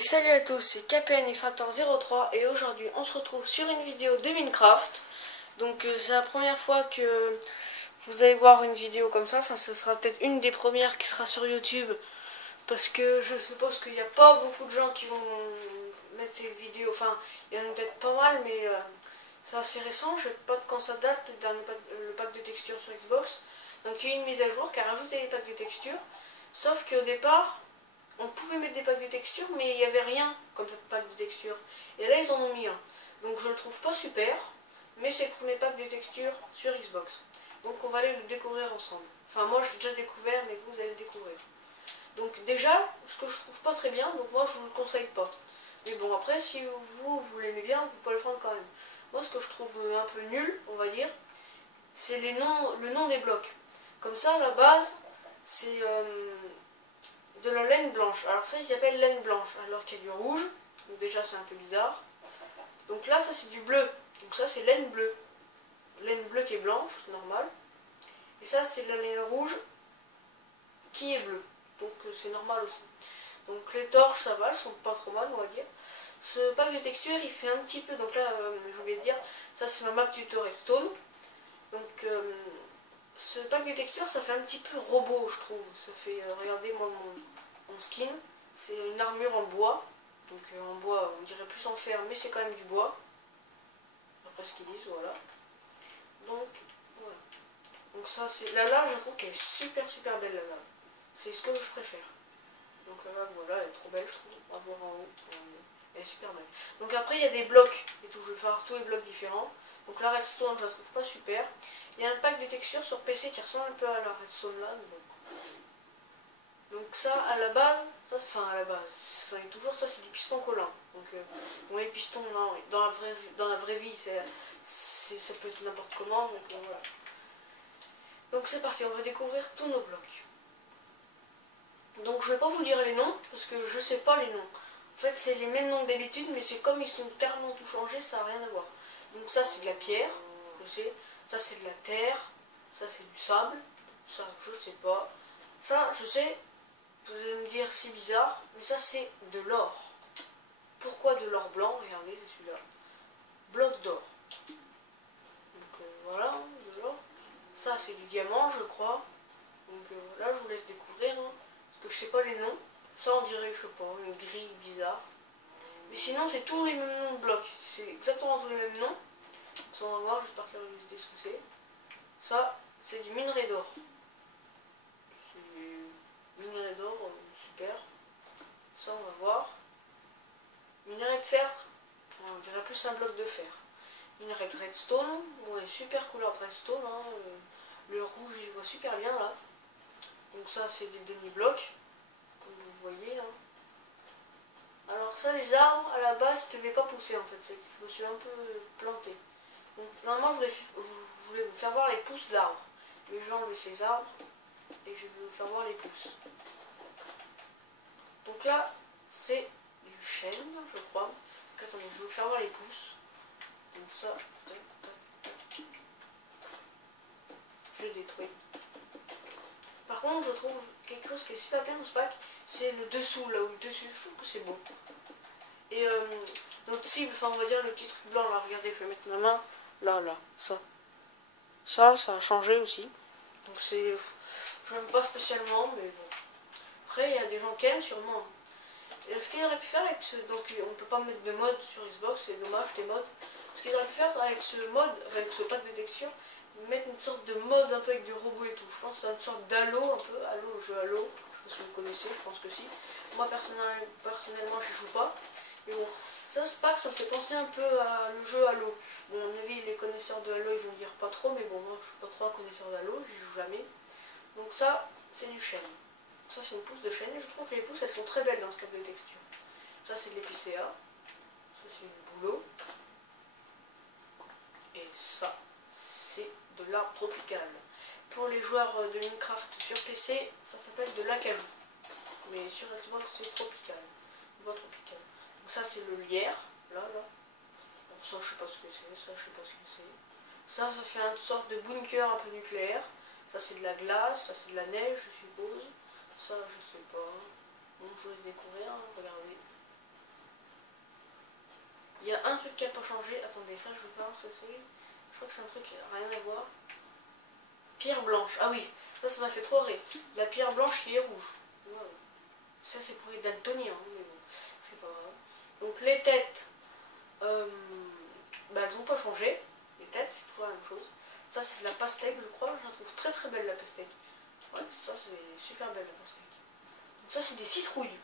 Oui, salut à tous, c'est KPN Extractor 03 et aujourd'hui on se retrouve sur une vidéo de Minecraft. Donc c'est la première fois que vous allez voir une vidéo comme ça, enfin ce sera peut-être une des premières qui sera sur YouTube parce que je suppose qu'il n'y a pas beaucoup de gens qui vont mettre ces vidéos, enfin il y en a peut-être pas mal mais c'est assez récent, je ne sais pas de quand ça date, le pack de textures sur Xbox. Donc il y a eu une mise à jour qui a rajouté les packs de textures, sauf qu'au départ on pouvait mettre des packs de textures, mais il n'y avait rien comme pack de textures. Et là, ils en ont mis un. Donc je le trouve pas super, mais c'est le premier pack de textures sur Xbox. Donc on va aller le découvrir ensemble. Enfin, moi, je l'ai déjà découvert, mais vous allez le découvrir. Donc déjà, ce que je trouve pas très bien, donc moi, je vous le conseille pas. Mais bon, après, si vous l'aimez bien, vous pouvez le prendre quand même. Moi, ce que je trouve un peu nul, on va dire, c'est le nom des blocs. Comme ça, à la base, c'est de la laine blanche. Alors ça, ils s'appelle laine blanche, alors qu'il y a du rouge. Donc déjà, c'est un peu bizarre. Donc là, ça, c'est du bleu. Donc ça, c'est laine bleue. Laine bleue qui est blanche, c'est normal. Et ça, c'est de la laine rouge qui est bleue. Donc c'est normal aussi. Donc les torches, ça va, elles sont pas trop mal, on va dire. Ce pack de texture, il fait un petit peu... Donc là, je voulais dire, ça, c'est ma map tuto Redstone. Donc ce pack de texture, ça fait un petit peu robot, je trouve. Ça fait, regardez, moi, mon skin, c'est une armure en bois. Donc en bois, on dirait plus en fer, mais c'est quand même du bois. Après ce qu'ils disent, voilà. Donc, voilà. Donc ça, c'est... La lave, je trouve qu'elle est super belle, la lave. C'est ce que je préfère. Donc la lave, voilà, elle est trop belle, je trouve. À voir en haut. Elle est super belle. Donc après, il y a des blocs et tout. Je vais faire tous les blocs différents. Donc la redstone, je la trouve pas super. Il y a un pack de textures sur PC qui ressemble un peu à la redstone là. Donc ça, à la base, ça est toujours ça, c'est des pistons collants. Donc les pistons, non, dans la vraie vie, ça peut être n'importe comment. Donc voilà. Donc c'est parti, on va découvrir tous nos blocs. Donc je vais pas vous dire les noms, parce que je sais pas les noms. En fait, c'est les mêmes noms que d'habitude, mais c'est comme ils sont carrément tout changés, ça n'a rien à voir. Donc ça, c'est de la pierre, je sais. Ça, c'est de la terre. Ça, c'est du sable. Ça, je sais pas. Ça, je sais. Vous allez me dire, c'est bizarre. Mais ça, c'est de l'or. Pourquoi de l'or blanc? Regardez, c'est celui-là. Bloc d'or. Donc voilà, de l'or. Ça, c'est du diamant, je crois. Donc là, je vous laisse découvrir. Hein, parce que je sais pas les noms. Ça, on dirait, je sais pas, une grille bizarre. Mais sinon, c'est tous les mêmes noms de blocs. C'est exactement tous les mêmes noms. Ça, on va voir, juste par curiosité ce que c'est. Ça, c'est du minerai d'or. C'est du minerai d'or, super. Ça, on va voir. Minerai de fer, on dirait plus un bloc de fer. Minerai de redstone, ouais, super couleur de redstone. Hein. Le rouge, il se voit super bien là. Donc ça, c'est des demi-blocs, comme vous voyez là. Alors ça, les arbres, à la base, ne devaient pas pousser en fait. Je me suis un peu planté. Donc normalement, je voulais vous faire voir les pousses d'arbres. Mais j'ai enlevé ces arbres et je vais vous faire voir les pousses. Donc là, c'est du chêne, je crois. Donc attendez, je vais vous faire voir les pousses. Donc ça, je détruis. Par contre, je trouve quelque chose qui est super bien dans ce pack, c'est le dessous, là où le dessus, je trouve que c'est beau. Et notre cible, enfin on va dire le petit truc blanc là, regardez, je vais mettre ma main, là, ça. Ça a changé aussi. Donc c'est... Je n'aime pas spécialement, mais bon. Après, il y a des gens qui aiment sûrement. Et ce qu'ils auraient pu faire avec ce... Donc on peut pas mettre de mode sur Xbox, c'est dommage, les modes. Ce qu'ils auraient pu faire avec ce mode, avec ce pack de texture, mettre une sorte de mode un peu avec des robots et tout. Je pense que c'est une sorte d'Halo un peu. Halo, le jeu Halo. Je sais pas si vous connaissez, je pense que si. Moi personnellement, je joue pas. Mais bon, ça, ce pack, ça me fait penser un peu à le jeu Halo. Bon, à mon avis, les connaisseurs de Halo, ils vont dire pas trop, mais bon, moi, je suis pas trop un connaisseur d'Halo, j'y joue jamais. Donc ça, c'est du chêne. Ça, c'est une pousse de chêne, et je trouve que les pousses, elles sont très belles dans ce pack de texture. Ça, c'est de l'épicéa. Ça, c'est du bouleau. Et ça, c'est de l'arbre tropical. Pour les joueurs de Minecraft sur PC, ça s'appelle de l'acajou. Mais sur Xbox, c'est tropical. Bois tropical. Donc ça, c'est le lierre. Là. Bon, ça, je sais pas ce que c'est. Ça, je sais pas ce que c'est. Ça fait une sorte de bunker un peu nucléaire. Ça, c'est de la glace. Ça, c'est de la neige, je suppose. Ça, je sais pas. Bon, je vais découvrir. Hein, regardez. qui n'a pas changé. Attendez, ça je veux voir, ça c'est. Je crois que c'est un truc qui n'a rien à voir. Pierre blanche. Ah oui, ça m'a fait trop rire. La pierre blanche qui est rouge. Wow. Ça c'est pour les daltoniens, hein, mais bon, c'est pas grave. Donc les têtes, bah, elles n'ont pas changé. Les têtes, c'est toujours la même chose. Ça c'est de la pastèque, je crois. Je la trouve très très belle la pastèque. Ouais, ça c'est super belle la pastèque. Donc ça c'est des citrouilles.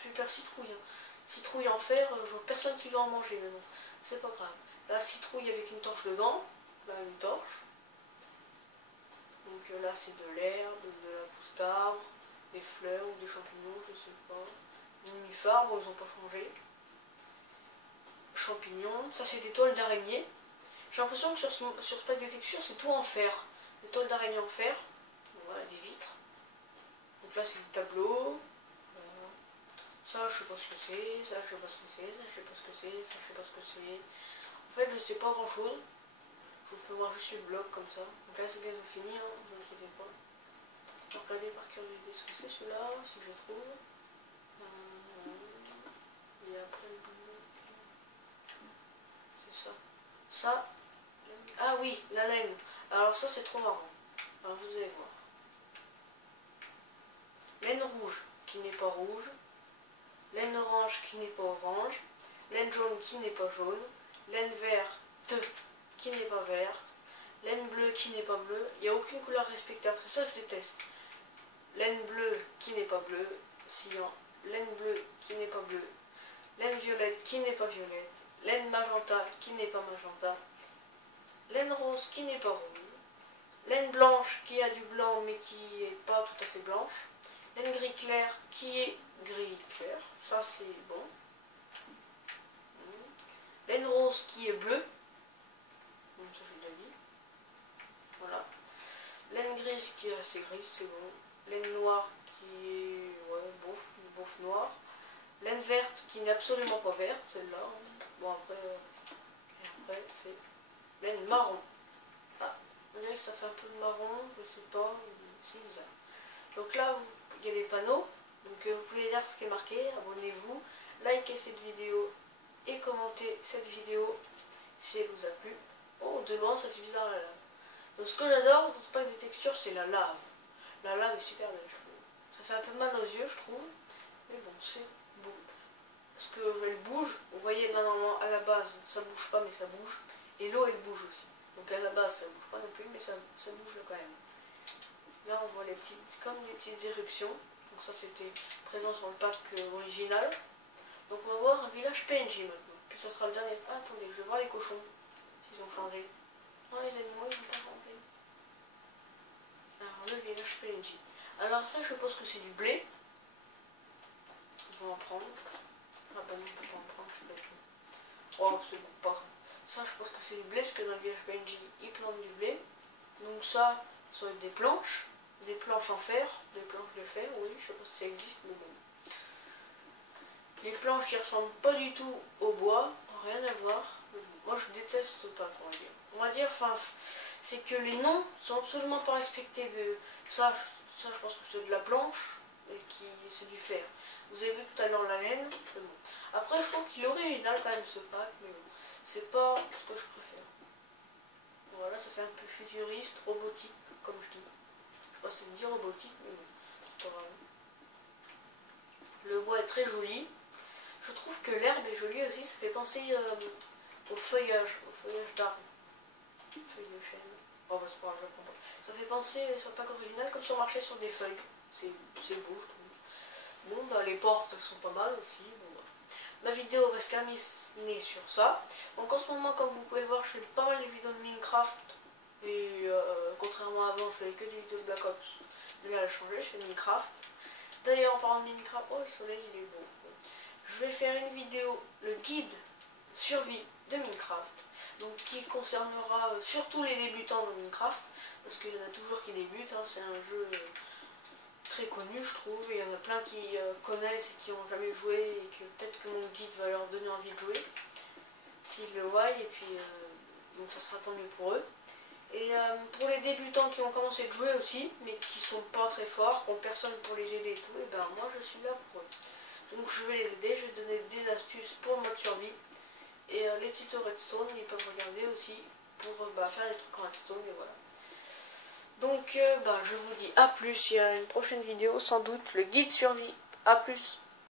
Super citrouilles. Hein. Citrouille en fer, je vois personne qui va en manger, mais bon, c'est pas grave. La citrouille avec une torche dedans. Là une torche. Donc là c'est de l'herbe, de la pousse d'arbre, des fleurs ou des champignons, je sais pas. Nénuphars, bon ils n'ont pas changé. Champignons, ça c'est des toiles d'araignée. J'ai l'impression que sur ce pack de texture c'est tout en fer. Des toiles d'araignée en fer. Donc, voilà, des vitres. Donc là c'est des tableaux. Voilà. Ça je sais pas ce que c'est, ça je sais pas ce que c'est, ça je sais pas ce que c'est, ça je sais pas ce que c'est. En fait je sais pas grand chose. Je vous fais voir juste les blocs comme ça. Donc là c'est bientôt fini, hein, ne vous inquiétez pas. Je vais regarder par curiosité ce que c'est celui-là, si je trouve. Et après le bleu. C'est ça. Ça. Ah oui, la laine. Alors ça c'est trop marrant. Alors vous allez voir. Laine rouge qui n'est pas rouge. Laine orange qui n'est pas orange. Laine jaune qui n'est pas jaune. Laine verte qui n'est pas verte. Laine bleue qui n'est pas bleue. Il n'y a aucune couleur respectable. C'est ça que je déteste. Laine bleue qui n'est pas bleue. Cyan. Laine bleue qui n'est pas bleue. Laine violette qui n'est pas violette. Laine magenta qui n'est pas magenta. Laine rose qui n'est pas rose. Laine blanche qui a du blanc mais qui n'est pas tout à fait blanche. Laine gris clair qui est gris clair. Ça c'est bon. Laine rose qui est bleue. Ça j'ai déjà dit. Voilà. Laine grise qui est assez grise, c'est bon. Laine noire qui est bof noir. Laine verte qui n'est absolument pas verte, celle-là. Bon après c'est laine marron. Ah, on dirait que ça fait un peu de marron, je sais pas, c'est bizarre. Donc là, il y a des panneaux, donc vous pouvez lire ce qui est marqué, abonnez-vous, likez cette vidéo et commentez cette vidéo si elle vous a plu. Oh, de loin ça fait bizarre la lave. Donc ce que j'adore dans ce pack de texture, c'est la lave. La lave est super belle, je trouve. Ça fait un peu mal aux yeux, je trouve, mais bon, c'est beau. Parce que elle bouge, vous voyez là normalement à la base ça bouge pas mais ça bouge, et l'eau elle bouge aussi. Donc à la base ça bouge pas non plus mais ça bouge quand même. Là on voit les petites, comme des petites éruptions, donc ça c'était présent sur le pack original. Donc on va voir un village PNJ maintenant, puis ça sera le dernier. Ah, attendez, je vais voir les cochons, s'ils ont changé. Non, les animaux ils n'ont pas changé. Alors le village PNJ. Alors ça je suppose que c'est du blé. On va en prendre. Ah bah non, on peut pas en prendre, je suis bête. Oh, c'est bon, pas. Ça, je pense que c'est du blé, parce que dans le village PNJ, ils plantent du blé. Donc ça va être des planches en fer, des planches de fer, oui, je sais pas si ça existe, mais bon. Les planches qui ressemblent pas du tout au bois, rien à voir. Moi, je déteste pas, on va dire. On va dire, enfin, c'est que les noms sont absolument pas respectés de ça. Ça, je pense que c'est de la planche, et qui c'est du fer. Vous avez vu tout à l'heure la laine, c'est bon. Après, je trouve qu'il est original quand même ce pack, mais bon, c'est pas ce que je préfère. Voilà, ça fait un peu futuriste, robotique, comme je dis. Je sais pas si c'est dire robotique, mais bon, c'est pas grave. Le bois est très joli. Je trouve que l'herbe est jolie aussi, ça fait penser au feuillage d'arbre. Feuilles de chêne. Oh, bah c'est pas grave, je comprends pas. Ça fait penser sur le pack original comme si on marchait sur des feuilles. C'est beau, je trouve. Bon, bah les portes elles sont pas mal aussi. Bon, bah. Ma vidéo va se terminer sur ça. Donc en ce moment, comme vous pouvez le voir, je fais pas mal de vidéos de Minecraft. Et contrairement à avant, je faisais que des vidéos de Black Ops. Mais là, elle a changé, je fais de Minecraft. D'ailleurs, en parlant de Minecraft, oh le soleil il est beau. Je vais faire une vidéo, le guide survie de Minecraft. Donc qui concernera surtout les débutants de Minecraft. Parce qu'il y en a toujours qui débutent, hein, c'est un jeu très connu je trouve, et il y en a plein qui connaissent et qui n'ont jamais joué, et que peut-être que mon guide va leur donner envie de jouer s'ils le voient, et puis donc ça sera tant mieux pour eux. Et pour les débutants qui ont commencé de jouer aussi, mais qui sont pas très forts, qui n'ont personne pour les aider et tout, et ben moi je suis là pour eux. Donc je vais les aider, je vais donner des astuces pour le mode survie. Et les tutos redstone, ils peuvent regarder aussi pour faire des trucs en redstone et voilà. Donc je vous dis à plus, il y a une prochaine vidéo, sans doute le guide survie. À plus.